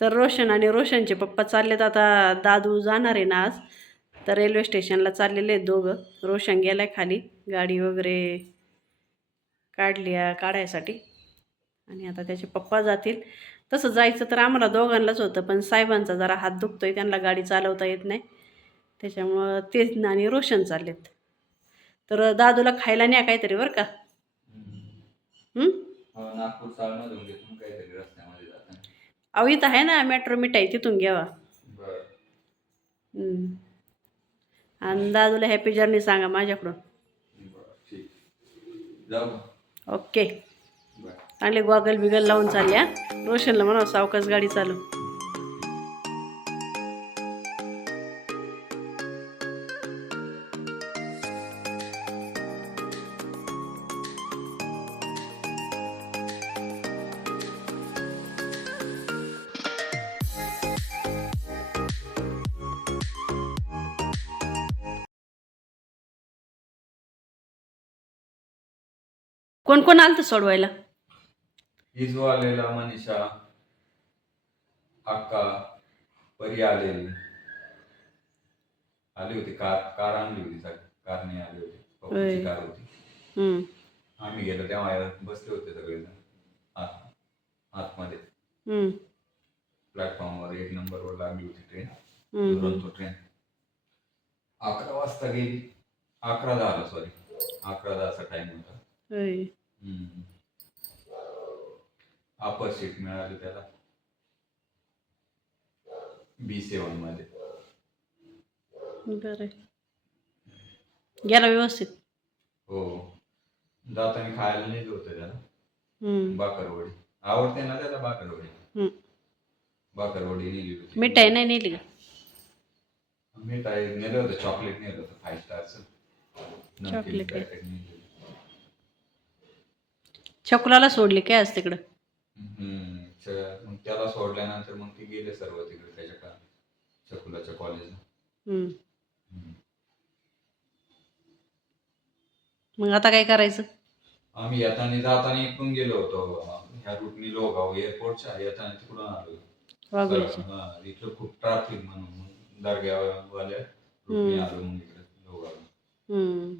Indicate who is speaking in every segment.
Speaker 1: तर रोशन आणि रोशनचे पप्पा चाललेत. आता दादू जाणार आहे ना आज. तर रेल्वे स्टेशनला चाललेले आहेत दोघं. रोशन गेलाय खाली. गाडी वगैरे काढली काढायसाठी. आणि आता त्याचे पप्पा जातील. तसं जायचं तर आम्हाला दोघांनाच होतं पण साहेबांचा जरा हात दुखतोय. त्यांना गाडी चालवता येत नाही. त्याच्यामुळं तेच आणि रोशन चाललेत. तर दादूला खायला न्या काहीतरी बरं का? अहो इथं आहे ना मेट्रो मिठाई तिथून घ्यावा. आणि दादूला हॅपी जर्नी सांगा माझ्याकडून? ओके चांगले गॉगल बिगल लावून चालल्या रोशनला म्हणा सावकाश गाडी चालू कोण कोण आलं सोडवायला?
Speaker 2: इजू आलेला मनीषा अक्का परी आलेली. आली होती कार कार आणली होती सगळी कारने आली होती
Speaker 1: होय.
Speaker 2: कार होती.
Speaker 1: हं.
Speaker 2: आम्ही गेलो तेव्हा बसले होते सगळेजण आत आतमध्ये.
Speaker 1: हं.
Speaker 2: प्लॅटफॉर्मवर एक नंबरवर लागली होती ट्रेन
Speaker 1: हं.
Speaker 2: दुरंतो ट्रेन अकरा वाजता गेली. अकरा दहाला सॉरी अकरा दहाचा टाइम होता.
Speaker 1: होय.
Speaker 2: अपर सीट मिळाली त्याला. बी सेवनमध्ये.
Speaker 1: बरं. गेला व्यवस्थित.
Speaker 2: हो. जाताना खायला नेलं होतं त्याला.
Speaker 1: हं.
Speaker 2: बाकरवडी. आवडते ना त्याला बाकरवडी?
Speaker 1: हं.
Speaker 2: बाकरवडी नेली होती.
Speaker 1: मिठाई नाही नेली का?
Speaker 2: मिठाई नेलं होतं चॉकलेट नेलं होतं फाईव्ह स्टारचं
Speaker 1: Chocolate.
Speaker 2: पॅकेट नेली.
Speaker 1: छकुलाला सोडली काय आज तिकडं
Speaker 2: हम्म. च- मग त्याला सोडल्यानंतर मग ते गेले सर्व तिकडे त्याच्या का चकुलाच्या कॉलेजला
Speaker 1: हं. मग आता काय करायचं
Speaker 2: आम्ही येताना जाताना इकडून गेलो होतो ह्या रूटनी लोगाव एअरपोर्टच्या येताना तिकडून आलो
Speaker 1: वाघोलीचे
Speaker 2: हा, इथलं खूप ट्रॅफिक म्हणून दर्ग्यावाल्या रूटनी
Speaker 1: हम्म.
Speaker 2: आलो मग इकडे लोगाव
Speaker 1: हं.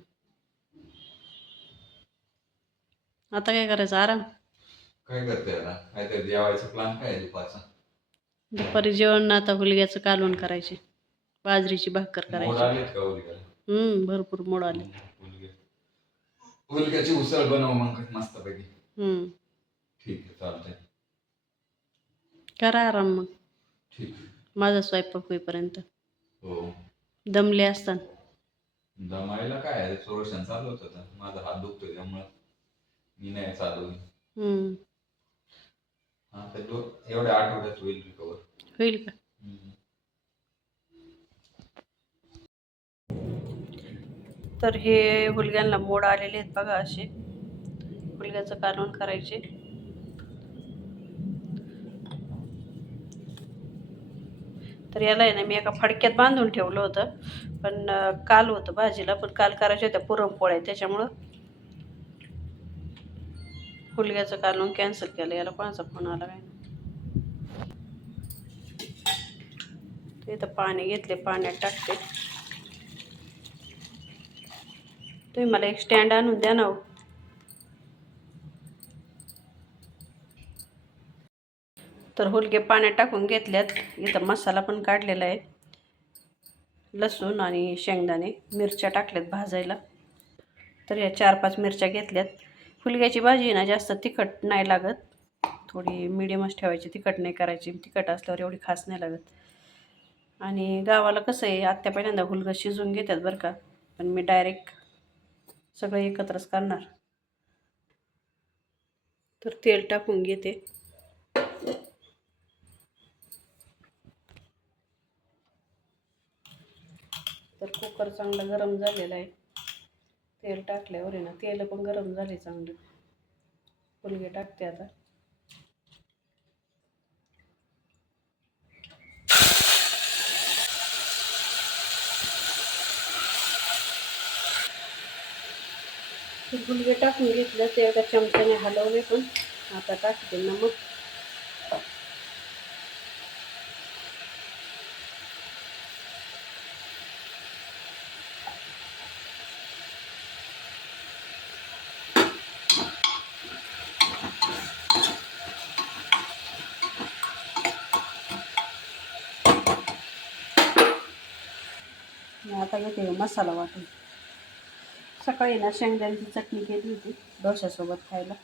Speaker 1: आता काय करायचं? आराम.
Speaker 2: काय करते आता? जेवायचा प्लॅन काय आहे दुपारचा?
Speaker 1: दुपारी जेवण आता हुलग्याचं कालवण करायचे. बाजरीची भाकर
Speaker 2: मोड
Speaker 1: करायची.
Speaker 2: आलेत का उलग्याला
Speaker 1: हं भरपूर मोड आले.
Speaker 2: उलगे उलग्याची उसळ बनव मग मस्त पैकी
Speaker 1: हं.
Speaker 2: ठीक आहे चालतंय.
Speaker 1: करा आराम मग.
Speaker 2: ठीक.
Speaker 1: माझा स्वयंपाक होईपर्यंत.
Speaker 2: हो.
Speaker 1: दमले असताना.
Speaker 2: जमायला काय आहे? चालू होतं आता. माझा हात दुखतोय त्यामुळं. नाही चालू
Speaker 1: हं.
Speaker 2: आता दो एवढ्या आठवड्यात होईल रिकवर
Speaker 1: होईल का? तर हे हुलग्यांना मोड आलेले आहेत बघा असे. हुलग्याचं कालवण करायचे. तर याला आहे ना मी एका फडक्यात बांधून ठेवलं होतं. पण अं, काल होतं भाजीला पण काल करायच्या होत्या पुरणपोळ्या त्याच्यामुळं फुलग्याचं कालवण कॅन्सल केलं याला कोणाचा फोन आला काय इथं पाणी घेतले पाण्यात टाकते. तुम्ही मला एक स्टँड आणून द्या ना हो. तर हुलगे पाण्यात टाकून घेतल्यात. इथं मसाला पण काढलेला आहे. लसूण आणि शेंगदाणे मिरच्या टाकल्यात भाजायला. तर या चार पाच मिरच्या घेतल्यात. फुलग्याची भाजी आहे ना जास्त तिखट नाही लागत. थोडी मिडियमच ठेवायची तिखट नाही करायची. तिखट असल्यावर एवढी खास नाही लागत. आणि गावाला कसं आहे आत्या पहिल्यांदा हुलगं शिजवून घेतात बरं का. पण मी डायरेक्ट सगळं एकत्रच करणार. तर तेल टाकून घेते. तर कुकर चांगलं गरम झालेला आहे. तेल टाकल्यावर आहे ना तेल पण गरम झाले चांगलं. फुलगे टाकते आता. फुलगे टाकून घेतलं ते एका चमच्याने हलवले पण. आता टाकते नमक आता घेते मसाला वाटून. सकाळी ना शेंगदाण्याची चटणी केली होती डोश्यासोबत खायला.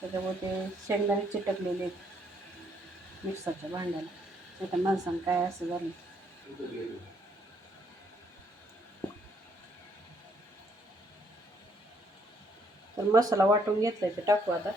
Speaker 1: त्याच्यामुळे ते शेंगदाणे चिटकलेले आहेत मिक्सरच्या भांड्याला. नाही तर माणसानं काय असं झालं? तर मसाला वाटून घेतलाय ते टाकू आता.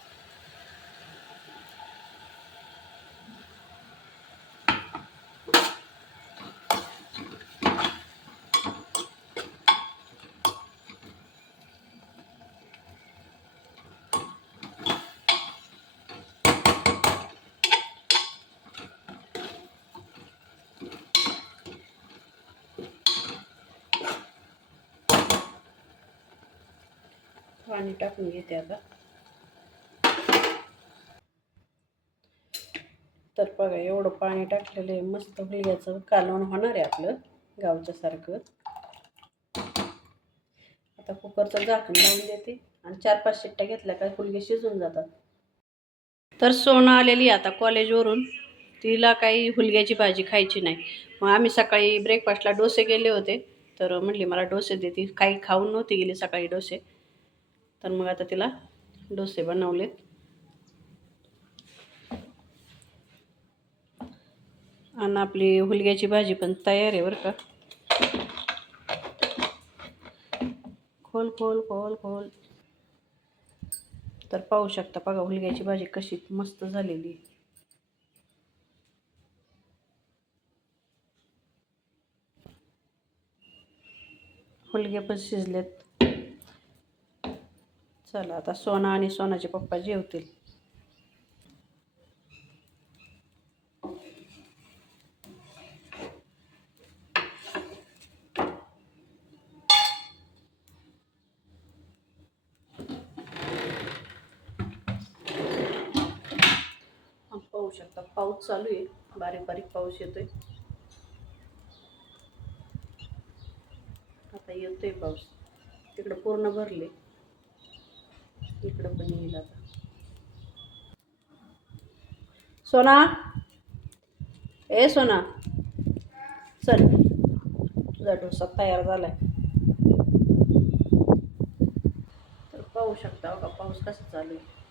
Speaker 1: पाणी टाकून घेते आता. तर बघा एवढं पाणी टाकलेलं आहे. मस्त हुलग्याचं कालवण होणार आहे आपलं गावच्या सारखं. आता कुकरचं झाकण लावून देते. आणि चार पाच शिट्ट्या घेतल्या का हुलगे शिजून जातात. तर सोनं आलेली आता कॉलेजवरून. तिला काही हुलग्याची भाजी खायची नाही. मग आम्ही सकाळी ब्रेकफास्टला डोसे गेले होते. तर म्हणली मला डोसे देते काही खाऊन नव्हती गेली सकाळी डोसे. तर मग आता तिला डोसे बनवलेत. आणि आपली हुलग्याची भाजी पण तयार आहे बरं का. खोल खोल खोल खोल. तर पाहू शकता बघा हुलग्याची भाजी कशी मस्त झालेली हुलगे पण शिजलेत. चला आता सोना आणि सोनाचे पप्पा जेवतील. पाहू शकता पाऊस चालू आहे. बारीक बारीक पाऊस येतोय. आता येतोय पाऊस. तिकडं पूर्ण भरले. इकडं पण येईल आता. सोना? ए सोना. चल. तुझा डोसा तयार झालाय. तर पाहू शकता का पाऊस कसा चालू आहे.